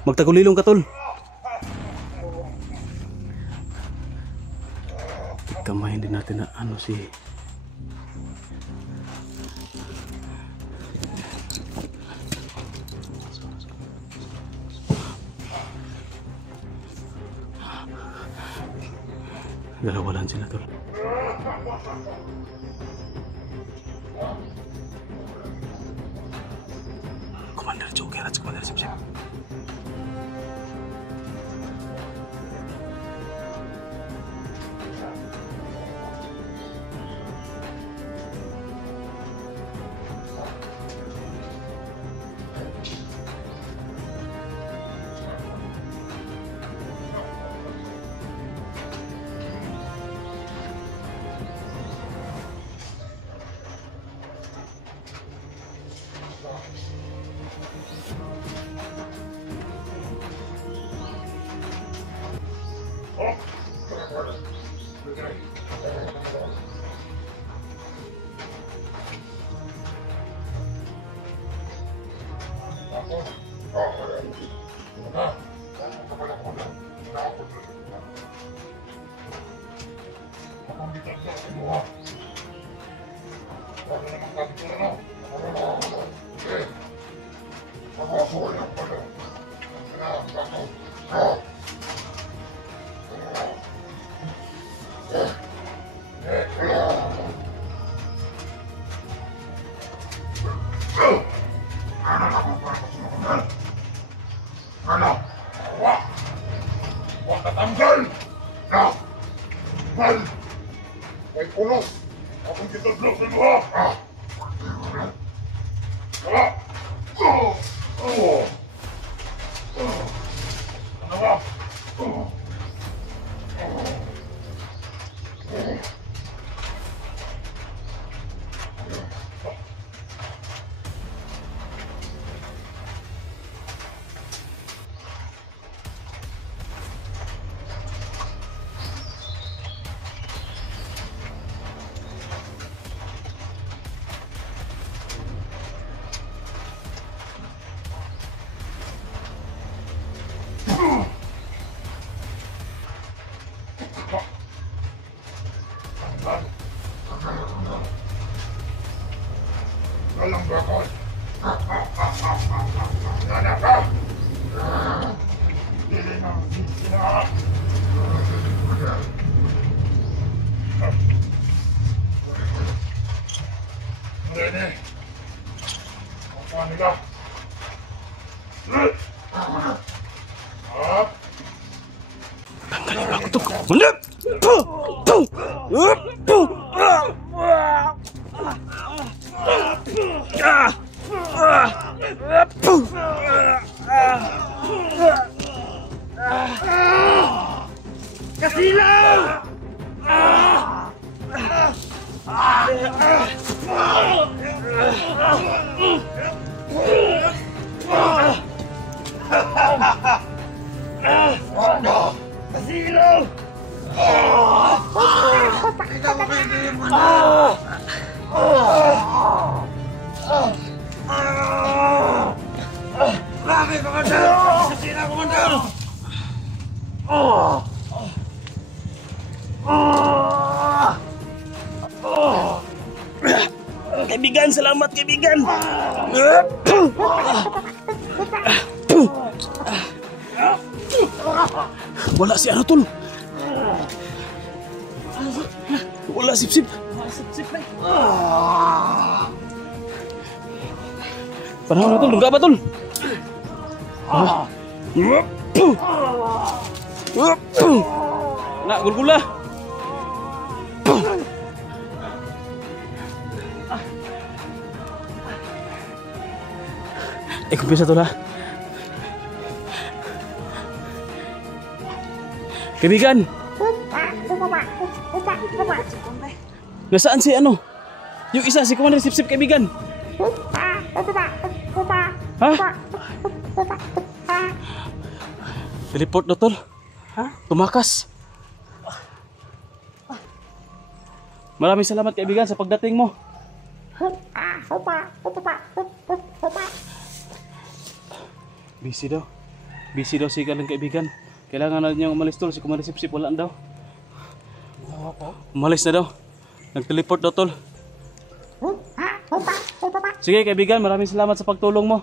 Magtagulilong ka, tol. Kamayin din natin na ano si dalawa lang sila, tol. Commander Joker at Commander Sipsip. Walang bakal. Nana ka! Dili na. Rene. Apa nila? Tanggalin ako to. Mandap! Puh! Puh! Puh! Kasilaw! Kasilaw! Ikaw mo kayo mo na! Grabe, Commander! Kasina, Commander! Kaibigan, salamat kaibigan. Wala si ano, tol. Wala sip-sip. Panahon na, tol. Lungga ba, tol? Nak, gulgula. Kumpisa to, ha? Kaibigan! Nasaan si ano? Yung isa, si Commander Sip-Sip, kaibigan! Ha? Teleport na, tol. Tumakas. Maraming salamat, kaibigan, sa pagdating mo. Busy daw. Busy daw si kalang kaibigan. Kailangan na niya umalis tol. Si Commander Sipsip wala na daw. Umalis na daw. Nag-teleport daw tol. Sige kaibigan, maraming salamat sa pagtulong mo.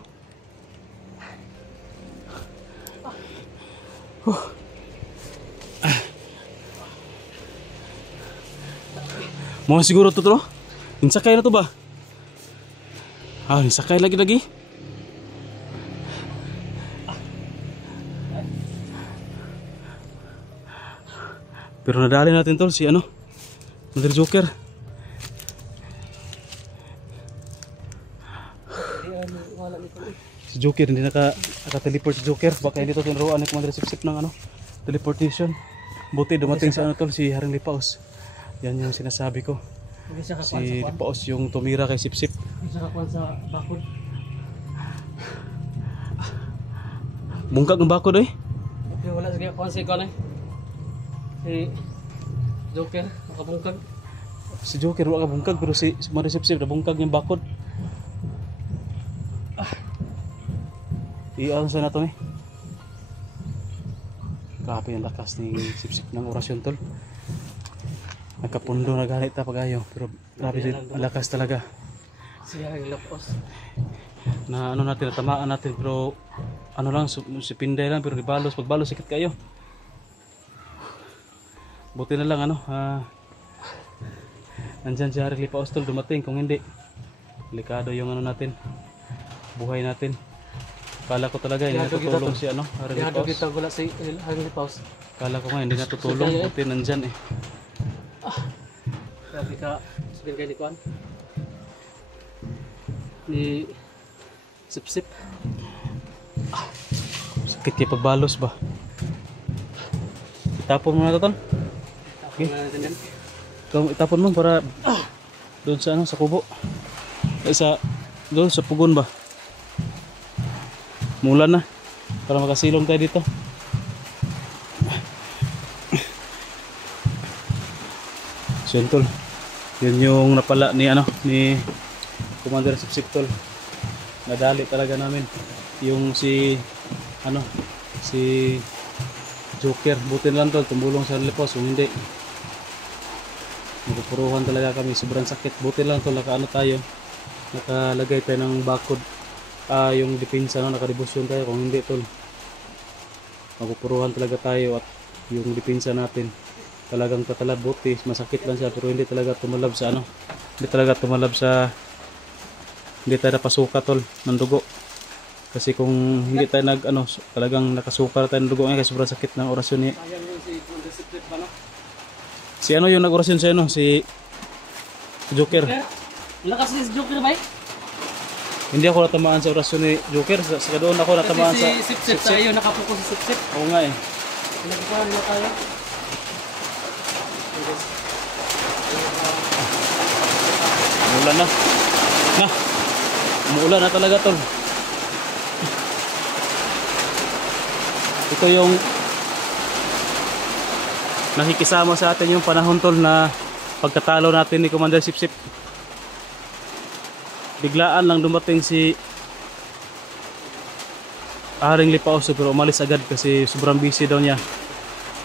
Mau siguro to tol. Insakay na to ba? Ah, insakay lagi-lagi. Pero nadali natin tol si ano? Mother Joker. Si Joker hindi naka-teleport si Joker. Baka hindi to tinuruan ni Commander Sipsip ng ano? Teleportation. Buti dumating sa ano tol si Haring Lipaos. Yan yung sinasabi ko. Si Lipaos yung tumira kay Sipsip. Isa ka sa bakod. Bungkag ng bakod eh. Okay, wala sige kuan si kuan eh. Si Joker makabungkag. Si Joker wala ka bungkag pero si Commander Sipsip na bungkag yung bakod. Iyan sa nato ni. Grabe yung lakas ni Sipsip ng orasyon tol. Nagkapundo na ganit ta pagayo pero grabe ang lakas talaga. Siya ang lapos. Na ano natin natamaan natin pero ano lang si Pinday lang pero dibalos pagbalos sikit kayo. Buti na lang ano nandyan si Haring Lipaos tol dumating kung hindi delikado yung ano natin buhay natin. Kala ko talaga hindi natutulong si ano Haring Dihado Lipaos. kita gula si Haring Lipaos. Kala ko nga hindi natutulong buti nandyan eh. Grabe ka sabihin kay ni kuan. Ni Sipsip. Sakit kaya pagbalos ba? Itapon mo na ito tol. Okay. Ikaw itapon mo para doon sa ano sa kubo. Ay sa doon sa pugon ba? Mulan na para makasilong tayo dito. So yun tol. Yun yung napala ni ano ni Commander Sipsip tol. Nadali talaga namin yung si ano si Joker. Buti na lang tol tumulong sa Lipaos kung hindi mapupuruhan talaga kami, sobrang sakit. Buti lang tol nakaano tayo, nakalagay tayo ng bakod yung depensa no, nakadibusyon tayo. Kung hindi tol mapupuruhan talaga tayo at yung depensa natin talagang tatalab. Buti masakit lang siya pero hindi talaga tumalab sa ano, hindi talaga tumalab sa, hindi tayo napasuka tol ng dugo. Kasi kung hindi tayo nag ano talagang nakasuka tayo ng dugo ngayon kasi sobrang sakit ng orasyon niya. Si ano yung nag-orasyon sa ano si Joker. Lakas ni Joker ba? Hindi ako natamaan sa orasyon ni Joker. Sa doon ako natamaan sa si Sipsip tayo nakapokus si Sipsip. Oo nga eh. Nagkuhan na tayo. Umulan na. Umulan na talaga tol. Ito yung nakikisama sa atin yung panahon tol na pagkatalo natin ni Commander Sipsip. Biglaan lang dumating si Haring Lipaos pero umalis agad kasi sobrang busy daw niya.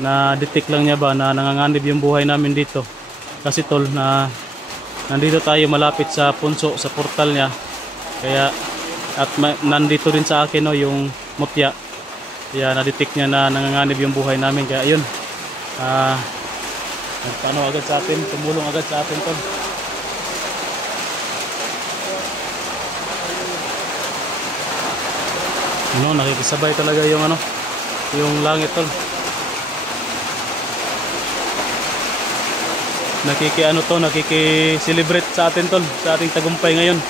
Na detect lang niya ba na nanganganib yung buhay namin dito. Kasi tol na nandito tayo malapit sa punso sa portal niya. Kaya at nandito rin sa akin no yung mutya. Kaya na-detect niya na nanganganib yung buhay namin. Kaya ayun. Nagpaano agad sa atin, tumulong agad sa atin tol. Ano, nakikisabay talaga yung ano, yung langit tol. Nakiki-ano to, nakiki-celebrate sa atin tol, sa ating tagumpay ngayon.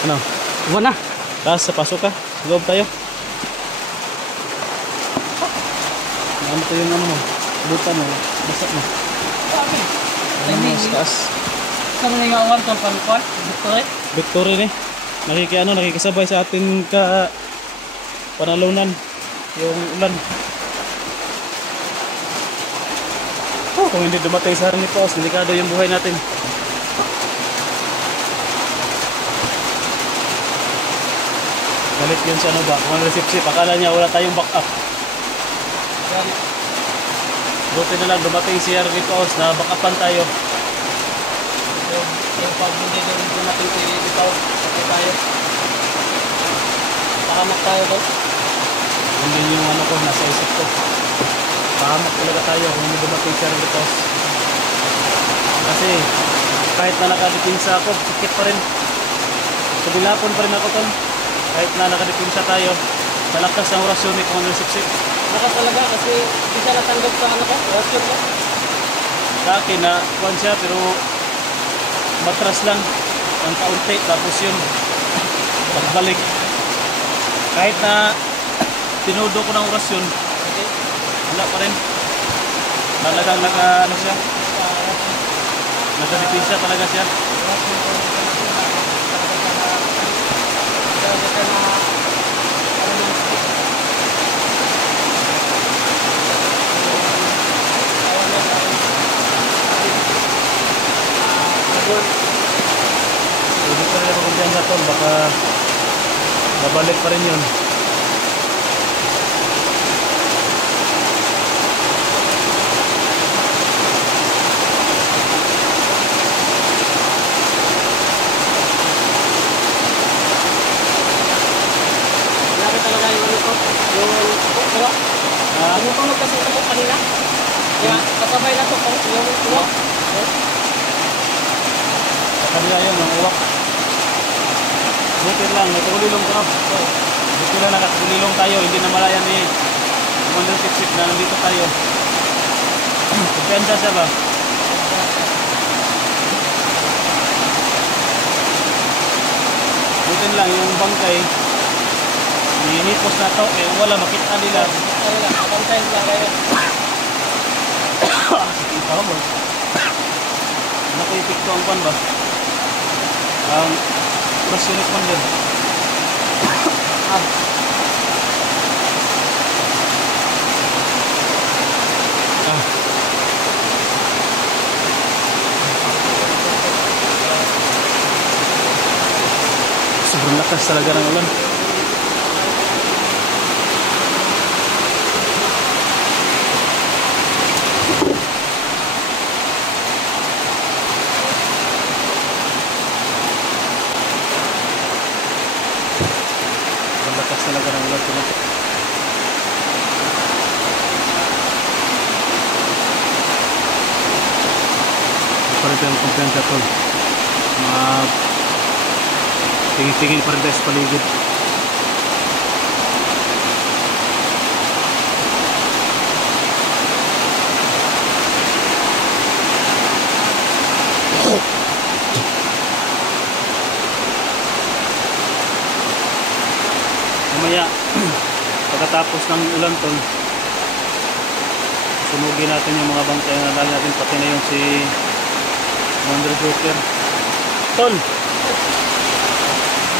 Ano? Iwan na. Taas sa pasok ka. Loob tayo. Ano to yung ano mo? Buta mo. Basak mo. Ano mo sa taas? Saan na yung awan tol panukuan? Victory? Victory ni. Nakikisabay sa ating panalunan. Yung ulan. Kung hindi dumating sa Harang ni Paos, delikado yung buhay natin. Galit yun sa ano ba? Kung resipsip, akala niya wala tayong backup. Buti na lang dumating si Harang ni Paos na backupan tayo. Yung pag hindi doon dumating si Litaw, patay tayo. Nakamak tayo doon. Yun yung ano ko, nasa isip ko. Pahamak talaga tayo kung hindi dumating si Harang ni Paos. Kasi kahit na nakadipinsa ako, sikit pa rin. Subilapon pa rin ako ton. Kahit na nakadipinsa tayo, malakas ang orasyon ni Commander Sipsip. Lakas talaga kasi hindi siya natanggap sa ano ko, rasyon ko. Sa akin na kuwan siya pero matras lang ang kaunti tapos yun pagbalik kahit na tinudo ko ng orasyon wala pa rin talagang ano siya nagdadipinsa talaga siya. Hindi pa rin ako kumpiyansa tol, baka babalik pa rin yun. Grabe talaga yung ano ko, yung ano, tumutunog kasi ako kanina. Kaya kasabay na to, yung uwak. Sa kanila yun, ang uwak. Buti lang, natulilong ko. Buti lang nakatulilong tayo, hindi na malayan ni Commander Sipsip na nandito tayo. Kumpiyansa siya ba? Buti lang, yung bangkay, ninipos na to, eh wala makita nila. Ayun lang, kabantay lang kayo. Ikaw mo. Nakuipik ko ang pan ba? Ang Rasyonit man din. Sobrang lakas talaga ng ulan. Lakas talaga ng ulan tumatak. Parang yung kumpiyansa tol. Tingin-tingin pa rin tayo sa paligid. Mamaya pagkatapos ng ulan tol, sunugin natin yung mga bangkay na dali natin, pati na yung si Commander Joker tol.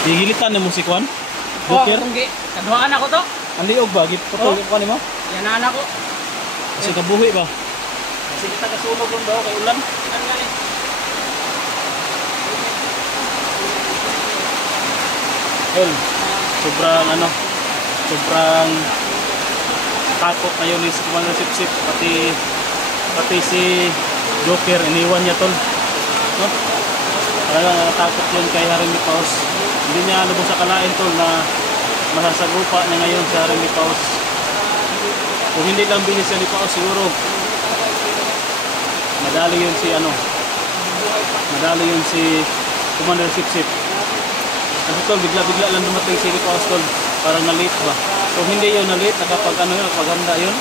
Hihilitan na mo si Kwan Joker. Kaduhaan ako to. Ang liog ba? Putol yung Kwan mo? Yan na anak ko. Kasi kabuhi ba? Kasi kita kasunog lang daw kay ulan. Ano nga eh. Tol, sobrang takot na yun si Commander Sipsip, pati si Joker iniwan niya tol, no? Talagang natatakot yun kay Harang ni Paos. Hindi niya lubos sa kalain tol na masasagupa niya ngayon sa Harang ni Paos. Kung hindi lang bilis siya ni Paos, siguro madali yun si Commander Sipsip. Kasi tol, bigla-bigla lang dumating si Paos tol. Parang na-late ba? Kung hindi yun na-late, nakapaghanda yun.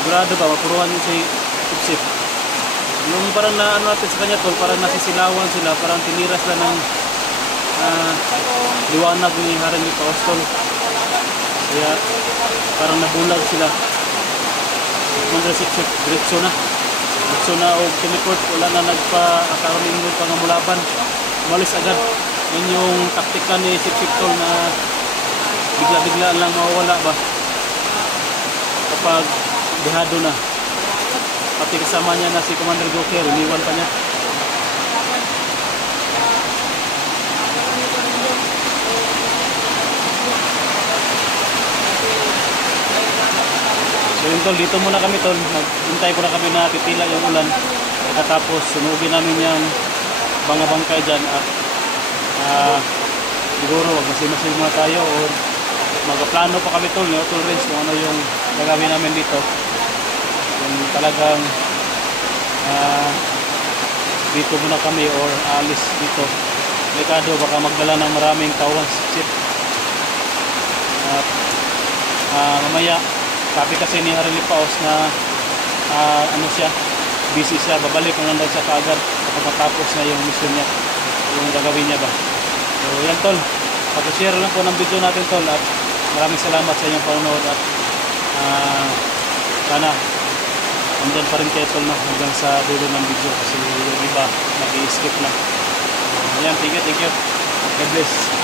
Sigurado ba, mapuruhan yun si Sipsip. Nung parang na natin sa kanya tol, parang nasisilawan sila, parang tinira sila ng liwanag ni Harang ni Paos tol. Kaya parang nabulag sila. Commander Sipsip, diretso na o tumipot, wala na nagpa-akaroon pa nga mulaban. Umalis agad. Yun yung taktika ni Sipsip tol na bigla-bigla lang mawawala ba kapag dehado na. pati kasama niya na si Commander Joker, iniwan pa niya. So yun tol, dito muna kami tol, naghintay ko na kami na titila yung ulan. Pagkatapos sunugin namin yung mga bangkay dyan at siguro wag masin-masin muna tayo o magplano pa kami tol, tol Renz, kung ano yung gagawin namin dito. Kung talagang dito muna kami or alis dito. Delikado, baka magdala ng maraming tawang ship. At mamaya sabi kasi ni Harry Paos na ano siya, busy siya, babalik na lang daw siya kaagad kapag matapos na yung mission niya, yung gagawin niya ba. So yan tol, pag-share lang po ng video natin tol at maraming salamat sa inyong panonood at sana andyan pa rin kayo tol no, hanggang sa dulo ng video kasi yung iba nag-i-skip lang. Ayan, thank you, God bless.